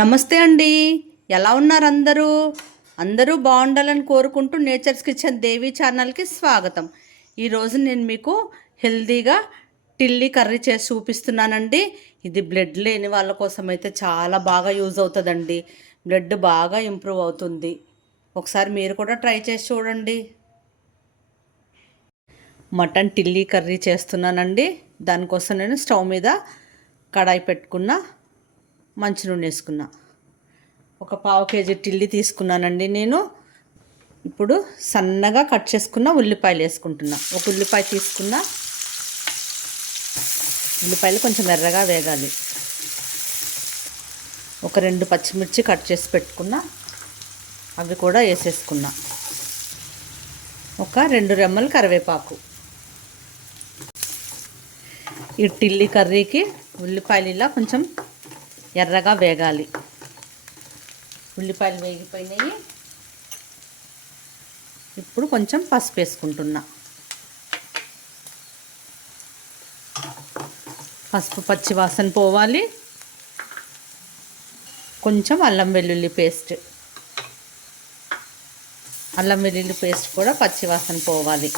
నమస్తే అండి. ఎలా ఉన్నారు అందరూ అందరూ బాగుండాలని కోరుకుంటూ నేచర్స్ కిచెన్ దేవి ఛానల్కి స్వాగతం. ఈరోజు నేను మీకు హెల్తీగా టిల్లీ కర్రీ చేసి చూపిస్తున్నానండి. ఇది బ్లడ్ లేని వాళ్ళ కోసం అయితే చాలా బాగా యూజ్ అవుతుందండి. బ్లడ్ బాగా ఇంప్రూవ్ అవుతుంది. ఒకసారి మీరు కూడా ట్రై చేసి చూడండి. మటన్ టిల్లీ కర్రీ చేస్తున్నానండి. దానికోసం నేను స్టవ్ మీద కడాయి పెట్టుకున్న మంచి నూనె వేసుకున్నా. ఒక పావు కేజీ టిల్లి తీసుకున్నానండి నేను. ఇప్పుడు సన్నగా కట్ చేసుకున్న ఉల్లిపాయలు వేసుకుంటున్నా. ఒక ఉల్లిపాయ తీసుకున్న. ఉల్లిపాయలు కొంచెం ఎర్రగా వేగాలి. ఒక రెండు పచ్చిమిర్చి కట్ చేసి పెట్టుకున్నా. అవి కూడా వేసేసుకున్నా. ఒక రెండు రెమ్మలు కరివేపాకు. ఈ టిల్లి కర్రీకి ఉల్లిపాయలు ఇలా కొంచెం ఎర్రగా వేగాలి. ఉల్లిపాయలు వేగిపోయినాయి. ఇప్పుడు కొంచెం పసుపు వేసుకుంటున్నా. పసుపు పచ్చి వాసన పోవాలి. కొంచెం అల్లం వెల్లుల్లి పేస్ట్. అల్లం వెల్లుల్లి పేస్ట్ కూడా పచ్చి వాసన పోవాలి.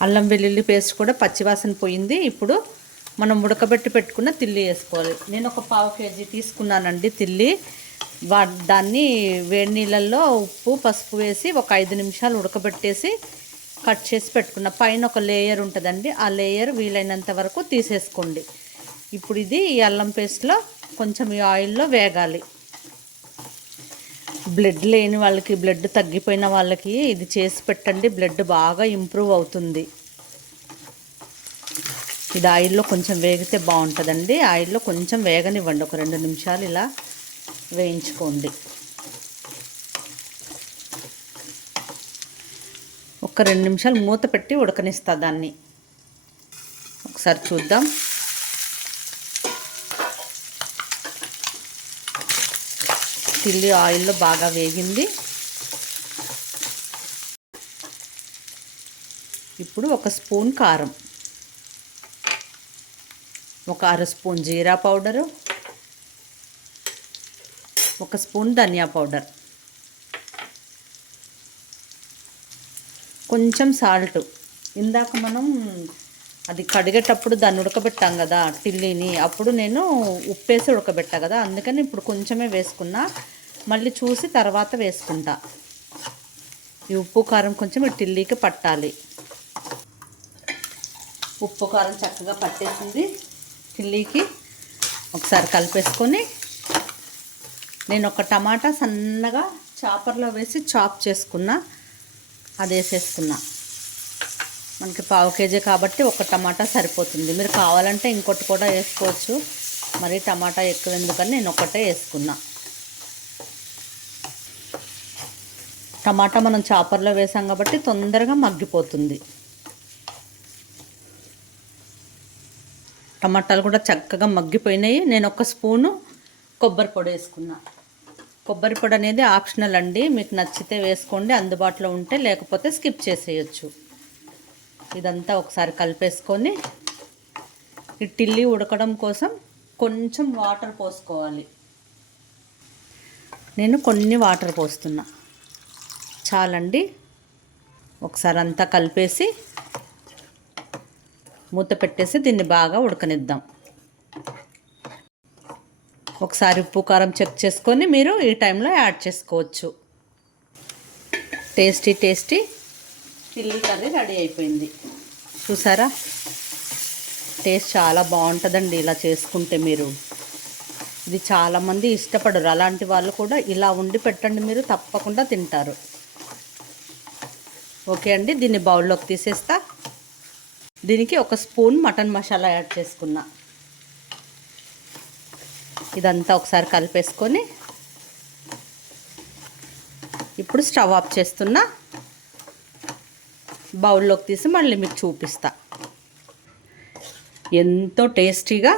అల్లం వెల్లుల్లి పేస్ట్ కూడా పచ్చివాసన పోయింది. ఇప్పుడు మనం ఉడకబెట్టి పెట్టుకున్న తిల్లి వేసుకోవాలి. నేను ఒక పావు కేజీ తీసుకున్నానండి తిల్లి. వా దాన్ని వేడి నీళ్ళల్లో ఉప్పు పసుపు వేసి ఒక ఐదు నిమిషాలు ఉడకబెట్టేసి కట్ చేసి పెట్టుకున్న. పైన ఒక లేయర్ ఉంటుందండి. ఆ లేయర్ వీలైనంత వరకు తీసేసుకోండి. ఇప్పుడు ఇది ఈ అల్లం పేస్ట్లో కొంచెం ఈ ఆయిల్లో వేగాలి. బ్లడ్ లేని వాళ్ళకి బ్లడ్ తగ్గిపోయిన వాళ్ళకి ఇది చేసి పెట్టండి. బ్లడ్ బాగా ఇంప్రూవ్ అవుతుంది. ఇది ఆయిల్లో కొంచెం వేగితే బాగుంటుందండి. ఆయిల్లో కొంచెం వేగనివ్వండి. ఒక రెండు నిమిషాలు ఇలా వేయించుకోండి. ఒక రెండు నిమిషాలు మూత పెట్టి ఉడకనిస్తా దాన్ని. ఒకసారి చూద్దాం. చిల్లి ఆయిల్లో బాగా వేగింది. ఇప్పుడు ఒక స్పూన్ కారం. ఒక అర స్పూన్ జీరా పౌడరు ఒక స్పూన్ ధనియా పౌడర్. కొంచెం సాల్ట్. ఇందాక మనం అది కడిగేటప్పుడు దాన్ని ఉడకబెట్టాం కదా టిల్లీని అప్పుడు నేను ఉప్పేసి ఉడకబెట్టా కదా అందుకని ఇప్పుడు కొంచెమే వేసుకున్నా. మళ్ళీ చూసి తర్వాత వేసుకుంటా. ఈ ఉప్పు కారం కొంచెం ఈ టిల్లీకి పట్టాలి. ఉప్పు కారం చక్కగా పట్టేసింది. చిల్లీకి ఒకసారి కలిపేసుకొని నేను ఒక టమాటా సన్నగా చాపర్లో వేసి చాప్ చేసుకున్నా అది వేసేసుకున్నా. మనకి పావు కేజీ కాబట్టి ఒక టమాటా సరిపోతుంది. మీరు కావాలంటే ఇంకొకటి కూడా వేసుకోవచ్చు. మరి టమాటా ఎక్కువ ఎందుకని నేను ఒకటే వేసుకున్నా. టమాటా మనం చాపర్లో వేసాం కాబట్టి తొందరగా మగ్గిపోతుంది. టమాటాలు కూడా చక్కగా మగ్గిపోయినాయి. నేను ఒక స్పూను కొబ్బరి పొడి వేసుకున్నా. కొబ్బరి పొడి అనేది ఆప్షనల్ అండి. మీకు నచ్చితే వేసుకోండి అందుబాటులో ఉంటే లేకపోతే స్కిప్ చేసేయచ్చు. ఇదంతా ఒకసారి కలిపేసుకొని ఈ టిల్లీ ఉడకడం కోసం కొంచెం వాటర్ పోసుకోవాలి. నేను కొన్ని వాటర్ పోస్తున్నా. చాలండి. ఒకసారి అంతా కలిపేసి మూత పెట్టేసి దీన్ని బాగా ఉడకనిద్దాం. ఒకసారి ఉప్పు కారం చెక్ చేసుకొని మీరు ఈ టైంలో యాడ్ చేసుకోవచ్చు. Tasty tasty chilli curry ready అయిపోయింది. చూసారా? టేస్ట్ చాలా బాగుంటుందండి ఇలా చేసుకుంటే మీరు. ఇది చాలామంది ఇష్టపడరు. అలాంటి వాళ్ళు కూడా ఇలా ఉండి పెట్టండి మీరు తప్పకుండా తింటారు. ఓకే అండి దీన్ని బౌల్లోకి తీసేస్తా. దీనికి ఒక స్పూన్ మటన్ మసాలా యాడ్ చేసుకున్నా. ఇదంతా ఒకసారి కలిపేసుకొని ఇప్పుడు స్టవ్ ఆఫ్ చేస్తున్నా బౌల్లోకి తీసి మళ్ళీ మీకు చూపిస్తా. ఎంతో టేస్టీగా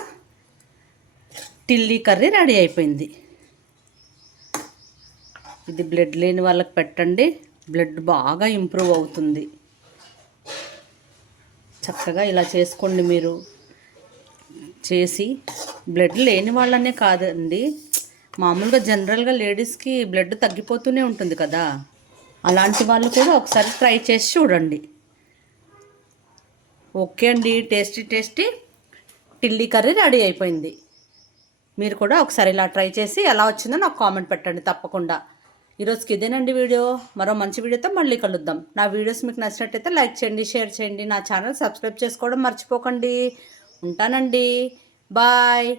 టిల్లీ కర్రీ రెడీ అయిపోయింది. ఇది బ్లడ్ లేని వాళ్ళకి పెట్టండి. బ్లడ్ బాగా ఇంప్రూవ్ అవుతుంది. చక్కగా ఇలా చేసుకోండి మీరు. చేసి బ్లడ్ లేని వాళ్ళనే కాదండి. మామూలుగా జనరల్గా లేడీస్కి బ్లడ్ తగ్గిపోతూనే ఉంటుంది కదా. అలాంటి వాళ్ళు కూడా ఒకసారి ట్రై చేసి చూడండి. ఓకే అండి tasty tasty Tilly curry ready అయిపోయింది. మీరు కూడా ఒకసారి ఇలా ట్రై చేసి ఎలా వచ్చిందో నాకు కామెంట్ పెట్టండి తప్పకుండా. ఈరోజుకి ఇదేనండి వీడియో. మరో మంచి వీడియోతో మళ్ళీ కలుద్దాం. నా వీడియోస్ మీకు నచ్చినట్టయితే లైక్ చేయండి షేర్ చేయండి. నా ఛానల్ సబ్స్క్రైబ్ చేసుకోవడం మర్చిపోకండి. ఉంటానండి. బాయ్.